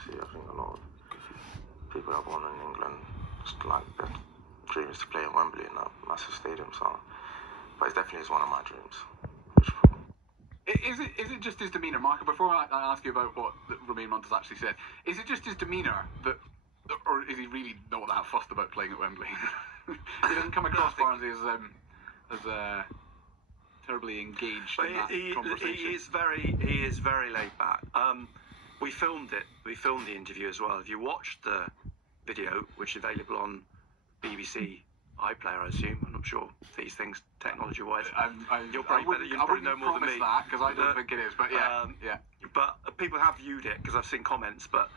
obviously, I think a lot of people that are born in England just like their dream is to play at Wembley in that massive stadium. So, but it definitely is one of my dreams. Is it just his demeanour, Mark? Before I ask you about what Romain Montes actually said, is it just his demeanour that, or is he really not that fussed about playing at Wembley? He doesn't come across, Barnsley, as terribly engaged in that conversation. He is very laid back. We filmed it. We filmed the interview as well. If you watched the video, which is available on BBC iPlayer, I assume. I'm not sure these things technology-wise. You're probably better. You probably know more than me. That because I don't think it is. But yeah. But people have viewed it because I've seen comments. But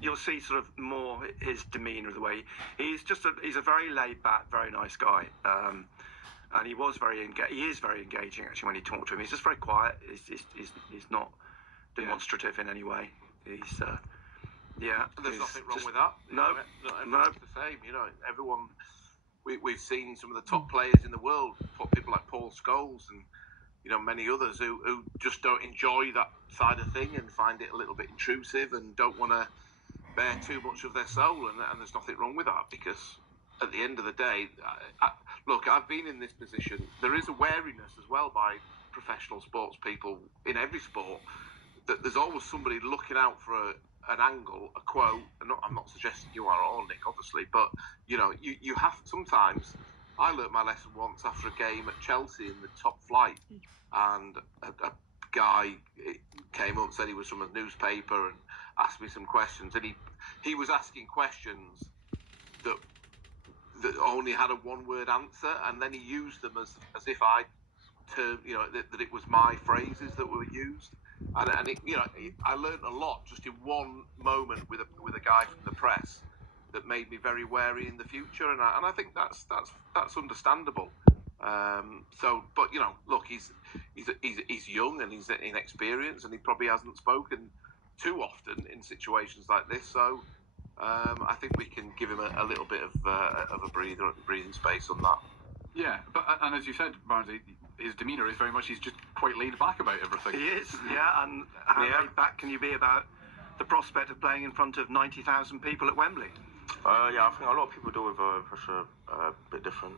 you'll see sort of more his demeanour, the way he's a very laid-back, very nice guy. And he was he is very engaging actually when he talked to him. He's just very quiet. He's not demonstrative in any way. He's There's nothing wrong with that. No, everyone's the same. Everyone. We've seen some of the top players in the world, people like Paul Scholes and many others who just don't enjoy that side of thing and find it a little bit intrusive and don't want to bear too much of their soul. And there's nothing wrong with that, because at the end of the day, look, I've been in this position. There is a wariness as well by professional sports people in every sport, that there's always somebody looking out for an angle, a quote. I'm not suggesting you are at all, Nick, obviously, but you have sometimes. I learnt my lesson once after a game at Chelsea in the top flight, and a guy came up, said he was from a newspaper, and asked me some questions, and he was asking questions that only had a one-word answer, and then he used them as if I that it was my phrases that were used, and I learned a lot just in one moment with a guy from the press that made me very wary in the future, and I think that's understandable. But look, he's young and he's inexperienced, and he probably hasn't spoken too often in situations like this. So I think we can give him a little bit of a breathing space on that. Yeah, and as you said, Barnsley, his demeanour is very much, he's just quite laid back about everything. He is, and how laid back can you be about the prospect of playing in front of 90,000 people at Wembley? I think a lot of people deal with pressure a bit different.